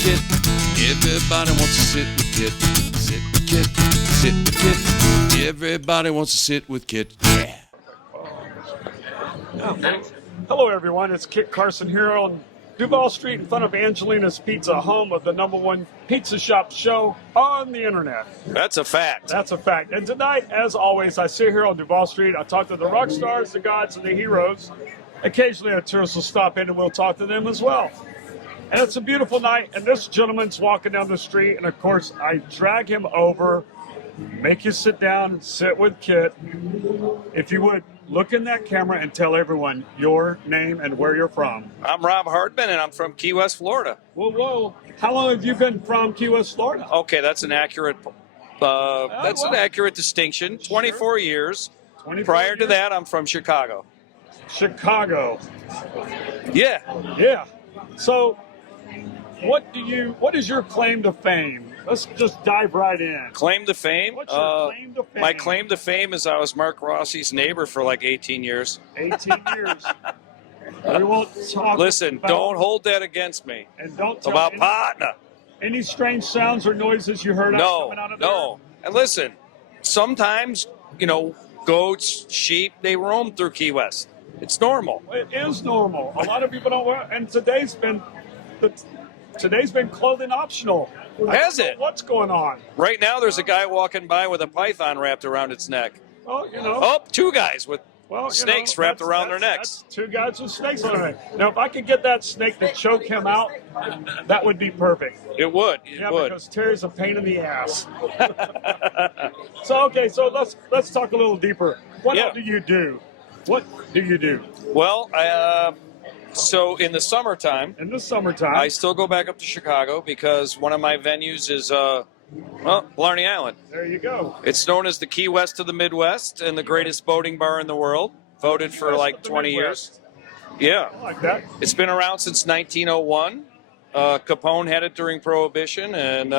Kit. Everybody wants to sit with Kit. Sit with Kit. Sit with Kit. Everybody wants to sit with Kit. Yeah. Oh, thanks. Hello, everyone. It's Kit Carson here on Duval Street in front of Angelina's Pizza, home of the #1 pizza shop show on the internet. That's a fact. That's a fact. And tonight, as always, I sit here on Duval Street. I talk to the rock stars, the gods, and the heroes. Occasionally, a tourist will stop in and we'll talk to them as well. And it's a beautiful night, and this gentleman's walking down the street, and of course, I drag him over, make you sit down, sit with Kit. If you would, look in that camera and tell everyone your name and where you're from. I'm Rob Hardman, and I'm from Key West, Florida. Whoa. How long have you been from Key West, Florida? Okay, that's an accurate an accurate distinction. 24 years. 24 Prior to years? that, I'm from Chicago. Chicago. Yeah. So, what is your claim to fame? Let's just dive right in. Claim to fame? What's your claim to fame? My claim to fame is I was Mark Rossi's neighbor for like 18 years. 18 years. We won't talk. Listen, don't hold that against me. And don't It's tell about partner. any strange sounds or noises you heard coming out of there. No. And listen, sometimes, goats, sheep, they roam through Key West. It's normal. It is normal. A lot of people don't wear, and today's been clothing optional. Has it? What's going on? Right now, there's a guy walking by with a python wrapped around its neck. Well, Oh, two guys with snakes wrapped around their necks. That's two guys with snakes on their neck. Now, if I could get that snake to choke him out, that would be perfect. It would. Because Terry's a pain in the ass. So let's talk a little deeper. What do you do? What do you do? Well, so in the summertime, I still go back up to Chicago because one of my venues is Blarney Island. There you go. It's known as the Key West of the Midwest and the greatest boating bar in the world. Voted for like 20 years. Yeah. I like that. It's been around since 1901. Capone had it during Prohibition, and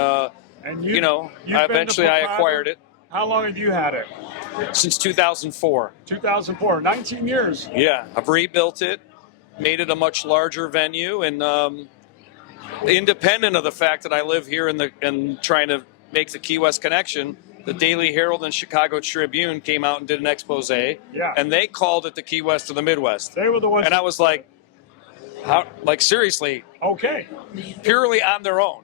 eventually I acquired it. How long have you had it? Since 2004. 2004, 19 years. Yeah, I've rebuilt it, made it a much larger venue, and independent of the fact that I live here and trying to make the Key West connection, the Daily Herald and Chicago Tribune came out and did an expose, and they called it the Key West of the Midwest. They were the ones. And I was like, how? Like, seriously? Okay. Purely on their own,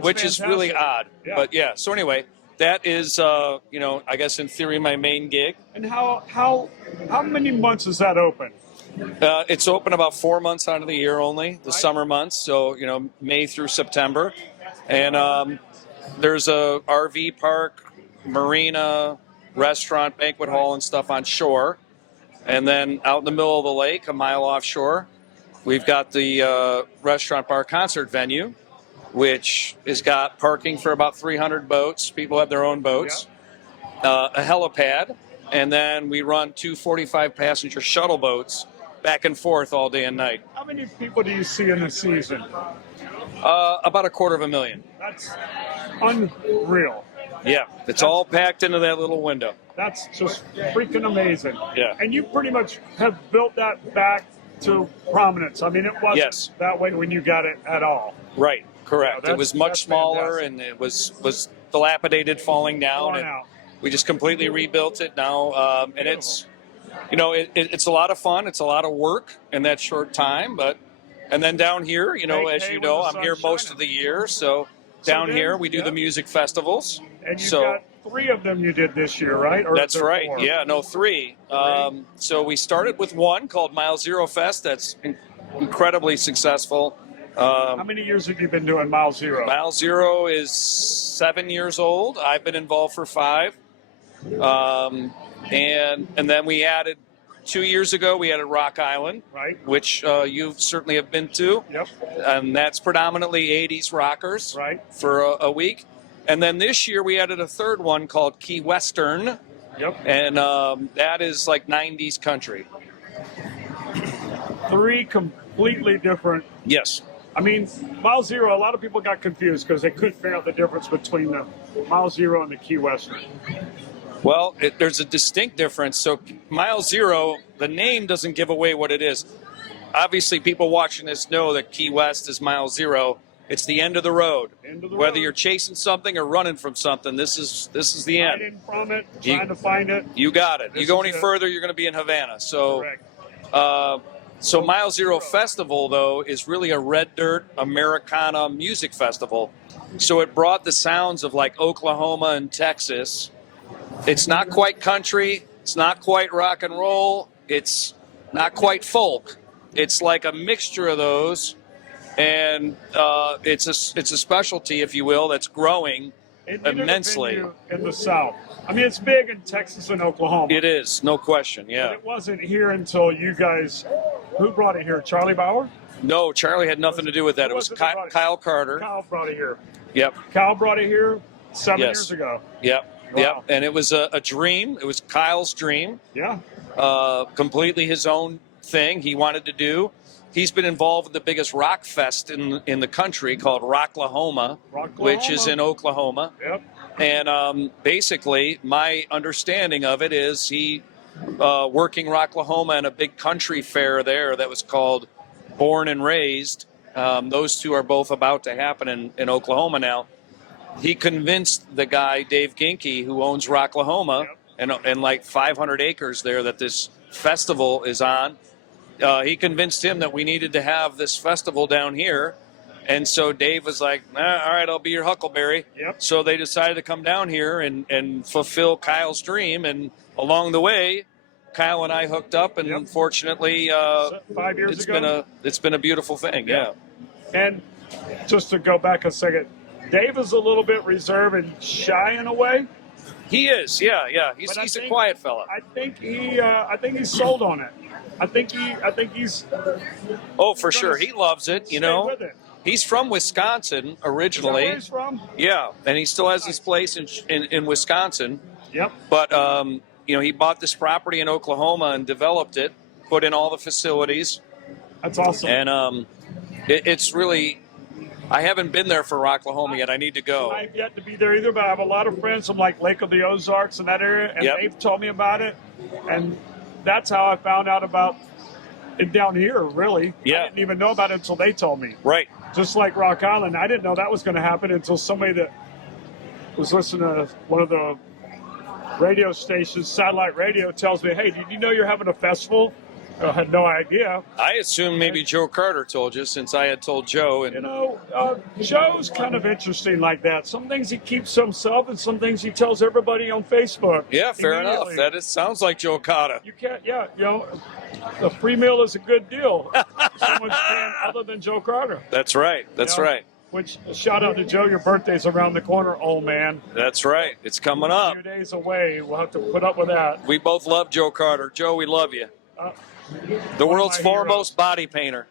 which fantastic. is really odd. Yeah. But yeah, so anyway, that is, I guess in theory, my main gig. And how many months is that open? It's open about 4 months out of the year only, the summer months, so, May through September. And there's a RV park, marina, restaurant, banquet hall, and stuff on shore. And then out in the middle of the lake, a mile offshore, we've got the restaurant bar concert venue, which has got parking for about 300 boats. People have their own boats. A helipad. And then we run 2 45-passenger shuttle boats back and forth all day and night. How many people do you see in a season? About 250,000. That's unreal. Yeah, it's all packed into that little window. That's just freaking amazing. Yeah. And you pretty much have built that back to prominence. I mean, it wasn't that way when you got it at all. Right, correct. Yeah, it was much smaller, fantastic. and it was dilapidated, falling down. And we just completely rebuilt it now, and it's, it's a lot of fun. It's a lot of work in that short time, and then down here, as you know, I'm here most of the year, so down here we do the music festivals. And you've got 3 of them you did this year, right? Or That's right. 4? Yeah, no, 3. So we started with one called Mile Zero Fest. That's incredibly successful. How many years have you been doing Mile Zero? Mile Zero is 7 years old. I've been involved for 5. And then we added 2 years ago, we added Rock Island, right, which you certainly have been to. Yep. And that's predominantly 80s rockers, right, for a week. And then this year we added a third one called Key Western. Yep. And that is like 90s country. 3 completely different. Yes. I mean, Mile Zero, a lot of people got confused because they couldn't figure out the difference between the Mile Zero and the Key Western. Well, there's a distinct difference. So Mile Zero, the name doesn't give away what it is. Obviously, people watching this know that Key West is Mile Zero, It's the end of the road. End of the Whether road. you're chasing something or running from something, this is the end. Hiding from it, trying to find it. You got it. This You go is any it. further, you're going to be in Havana. So, Correct. so Mile Zero Festival, though, is really a red dirt Americana music festival. So it brought the sounds of like Oklahoma and Texas. It's not quite country. It's not quite rock and roll. It's not quite folk. It's like a mixture of those. And it's a specialty, if you will, that's growing It needed a immensely. venue in the South. I mean, it's big in Texas and Oklahoma. It is, no question, But yeah. it wasn't here until you guys. Who brought it here? Charlie Bauer? No, Charlie had nothing to do with that. Who It was was it that brought it? Kyle Carter. Kyle brought it here. Yep, Kyle brought it here 7 Yes. years ago. yep, Wow. yep. And it was a dream. It was Kyle's dream. Yeah. Completely his own thing he wanted to do. He's been involved with the biggest rock fest in the country called Rocklahoma, which is in Oklahoma. Yep. And basically, my understanding of it is he working Rocklahoma in a big country fair there that was called Born and Raised. Those two are both about to happen in Oklahoma now. He convinced the guy, Dave Ginke, who owns Rocklahoma, and like 500 acres there that this festival is on. He convinced him that we needed to have this festival down here. And so Dave was like, all right, I'll be your Huckleberry. Yep. So they decided to come down here and fulfill Kyle's dream. And along the way, Kyle and I hooked up, and Yep. fortunately, 5 years ago. it's been a beautiful thing. Yeah. And just to go back a second, Dave is a little bit reserved and shy in a way. He is. Yeah. But I He's a think- quiet fella. I think he's sold on it. I think he's Oh, for sure. He loves it. stay You know, with it. he's from Wisconsin Is that originally. where he's from? Yeah, and he still has his place in Wisconsin. Yep. But he bought this property in Oklahoma and developed it, put in all the facilities, That's awesome. and it's really. I haven't been there for Rocklahoma yet. I need to go. I've yet to be there either, but I have a lot of friends from like Lake of the Ozarks in that area, and Yep. they've told me about it. And that's how I found out about it down here, really. Yeah. I didn't even know about it until they told me. Right. Just like Rock Island, I didn't know that was going to happen until somebody that was listening to one of the radio stations, satellite radio, tells me, hey, did you know you're having a festival? I had no idea. I assume maybe Joe Carter told you, since I had told Joe. And You know, Joe's kind of interesting like that. Some things he keeps to himself, and some things he tells everybody on Facebook. yeah, fair enough. immediately. Sounds like Joe Carter. You can't, the free meal is a good deal. Someone's paying other than Joe Carter. That's right. That's Yeah. right. Which, shout out to Joe, your birthday's around the corner, old man. That's right. It's coming A up. few days away. We'll have to put up with that. We both love Joe Carter. Joe, we love you. Uh, The one of world's my foremost body painter.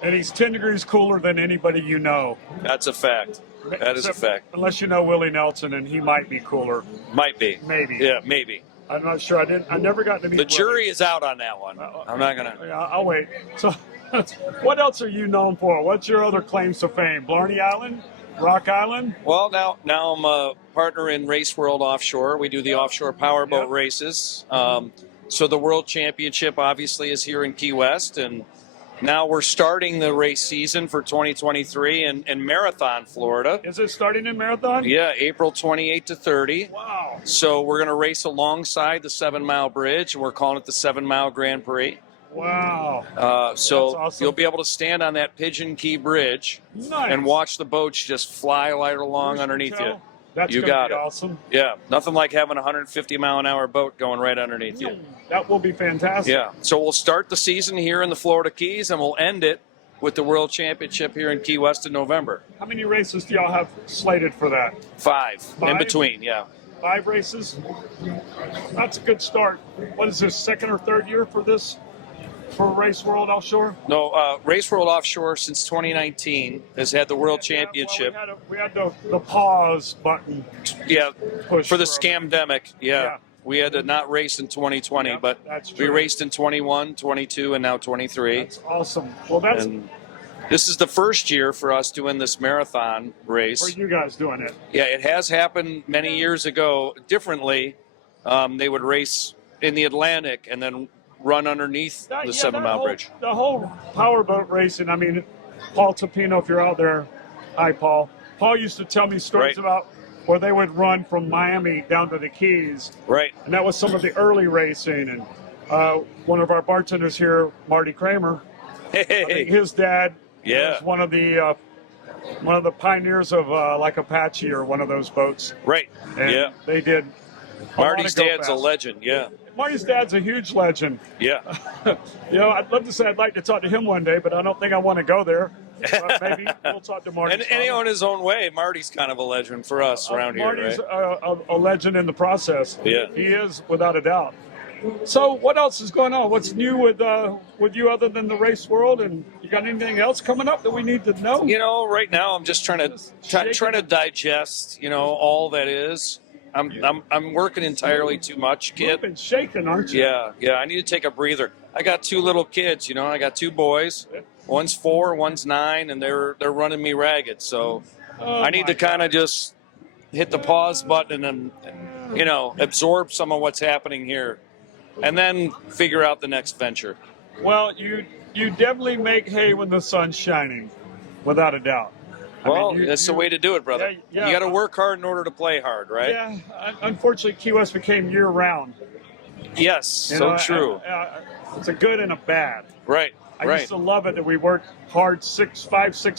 And he's 10 degrees cooler than anybody you know. That's a fact. That is a Except- fact. Unless you know Willie Nelson, and he might be cooler. Might be. Maybe. Yeah, maybe. I'm not sure. I never got to meet The Willie. jury is out on that one. I'm not gonna. Yeah, I'll wait. So, what else are you known for? What's your other claims to fame? Blarney Island? Rock Island? Well, now I'm a partner in Race World Offshore. We do the offshore powerboat Yep. races. So the World Championship obviously is here in Key West, and now we're starting the race season for 2023 in Marathon, Florida. Is it starting in Marathon? Yeah, April 28 to 30. Wow. So we're going to race alongside the 7 Mile Bridge, and we're calling it the 7 Mile Grand Prix. Wow. So That's awesome. you'll be able to stand on that Pigeon Key Bridge Nice. and watch the boats just fly right along underneath you. That's You gonna got be it. awesome. Yeah, nothing like having a 150-mile-an-hour boat going right underneath you. That will be fantastic. Yeah, so we'll start the season here in the Florida Keys, and we'll end it with the World Championship here in Key West in November. How many races do y'all have slated for that? 5 in Five? between, yeah. 5 races? That's a good start. What is this, second or third year for this? For Race World Offshore? No, Race World Offshore since 2019 has had the World Championship. Well, we had the pause button Yeah, push for the a- scamdemic, yeah. Yeah. We had to not race in 2020, Yeah, but that's we true. raced in 21, 22, and now 23. That's awesome. Well, that's And this is the first year for us doing this marathon for race. you guys doing it. Yeah, it has happened many years ago differently. They would race in the Atlantic and then run underneath That- the yeah, 7 that Mile whole- Bridge. The whole powerboat racing, I mean, Paul Tapino, if you're out there, Hi, Paul. Paul used to tell me stories Right. about where they would run from Miami down to the Keys. Right. And that was some of the early racing. And one of our bartenders here, Marty Kramer, I think Hey. his dad Yeah. was one of the pioneers of like Apache or one of those boats. Right. And Yeah. they did. Marty's dad's a legend. Yeah. Marty's dad's a huge legend. Yeah. You know, I'd love to say I'd like to talk to him one day, but I don't think I want to go there. But maybe we'll talk to Marty. And in his own way, Marty's kind of a legend for us around here, Marty's right? a legend in the process. Yeah. He is, without a doubt. So what else is going on? What's new with you other than the race world? And you got anything else coming up that we need to know? You know, right now I'm just trying to digest, all that is. I'm working entirely too much, You've Kit. been shaking, aren't you? Yeah. I need to take a breather. I got 2 little kids. I got 2 boys. One's 4, one's 9, and they're running me ragged. So Oh, I need to kind of just hit the pause button and absorb some of what's happening here, and then figure out the next venture. Well, you definitely make hay when the sun's shining, without a doubt. Well, that's the way to do it, brother. Yeah. You got to work hard in order to play hard, right? Yeah, unfortunately, Key West became year-round. Yes, You so know, true. It's a good and a bad. Right, I right. used to love it that we worked hard 6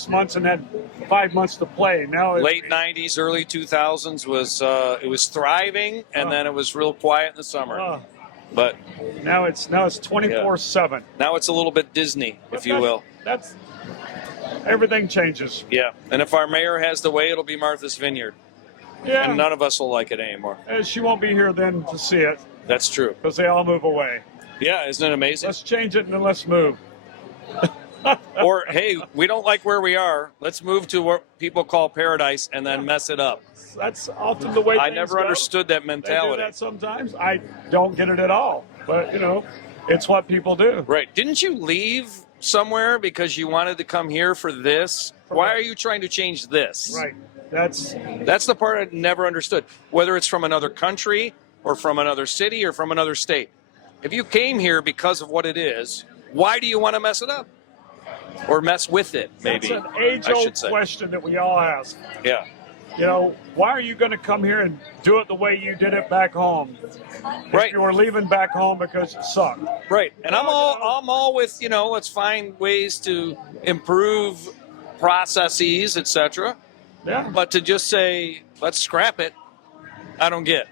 months and had 5 months to play. Now Late 90s, early 2000s was thriving, and then it was real quiet in the summer. But now it's 24/7. now it's a little bit Disney, if you will. That's everything changes. Yeah, and if our mayor has the way, it'll be Martha's Vineyard, Yeah, and none of us will like it anymore. she won't be here then to see it That's true. because they all move away. Yeah, isn't it amazing? Let's change it and then let's move. Or, hey, we don't like where we are. Let's move to what people call paradise and then mess it up. That's often the way I things never go. understood that They do mentality. that sometimes. I don't get it at all, but it's what people do. Right. Didn't you leave somewhere because you wanted to come here for this? Why are you trying to change this? Right. That's That's the part I never understood. Whether it's from another country or from another city or from another state. If you came here because of what it is, why do you want to mess it up? Or mess with it, maybe. That's an I age-old should say. question that we all ask. Yeah. Why are you going to come here and do it the way you did it back home? Right. You were leaving back home because it sucked. Right. And I'm all with, let's find ways to improve processes, etc. Yeah. But to just say, let's scrap it, I don't get.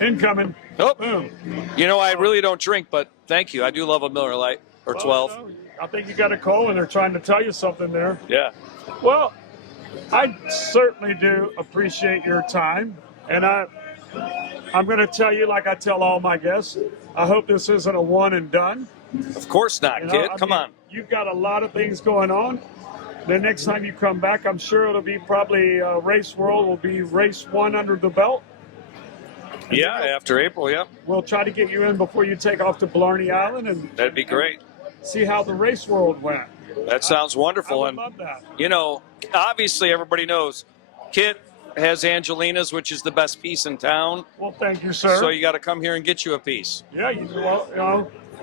Incoming. Oh, Boom. I really don't drink, but thank you. I do love a Miller Lite or 12. Well, I think you got a call and they're trying to tell you something there. Yeah. Well, I certainly do appreciate your time. And I'm going to tell you, like I tell all my guests, I hope this isn't a one and done. Of course not, kid. Come on. You've got a lot of things going on. The next time you come back, I'm sure it'll be probably Race World will be race 1 under the belt. Yeah, after April, yeah. We'll try to get you in before you take off to Blarney Island and That'd be great. see how the Race World went. That sounds I wonderful. would And, love that. obviously everybody knows Kit has Angelina's, which is the best piece in town. Well, thank you, sir. So you got to come here and get you a piece. Yeah,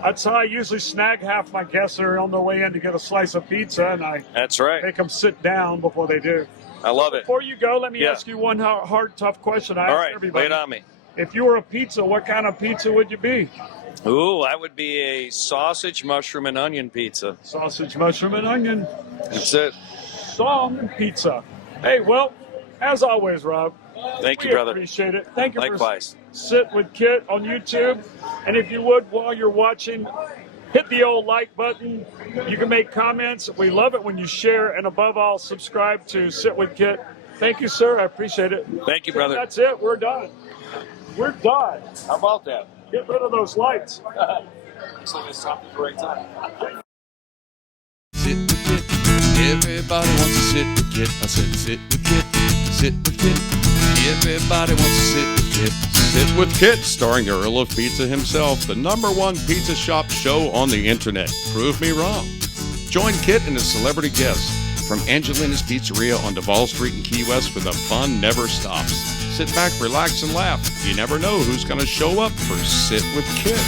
that's how I usually snag half my guests that are on their way in to get a slice of pizza, and I That's right. make them sit down before they do. I love it. Before you go, let me Yeah. ask you one hard, tough question. I All ask right, lay everybody. it on me. If you were a pizza, what kind of pizza would you be? Ooh, I would be a sausage, mushroom, and onion pizza. Sausage, mushroom, and onion. That's it. Some pizza. Hey, well, as always, Rob. Thank you, we brother. appreciate it. Thank you Likewise. for Sit with Kit on YouTube. And if you would, while you're watching, hit the old like button. You can make comments. We love it when you share. And above all, subscribe to Sit with Kit. Thank you, sir. I appreciate it. Thank you, brother. That's it. We're done. We're done. How about that? Get rid of those lights. Looks like it's time for a great time. Sit with Kit. Everybody wants to sit with Kit. I said sit with Kit. Sit with Kit. Everybody wants to sit with Kit. Sit with Kit, starring the Earl of Pizza himself, the #1 pizza shop show on the internet. Prove me wrong. Join Kit and his celebrity guests from Angelina's Pizzeria on Duval Street in Key West, where the fun never stops. Sit back, relax, and laugh. You never know who's going to show up for Sit with Kit.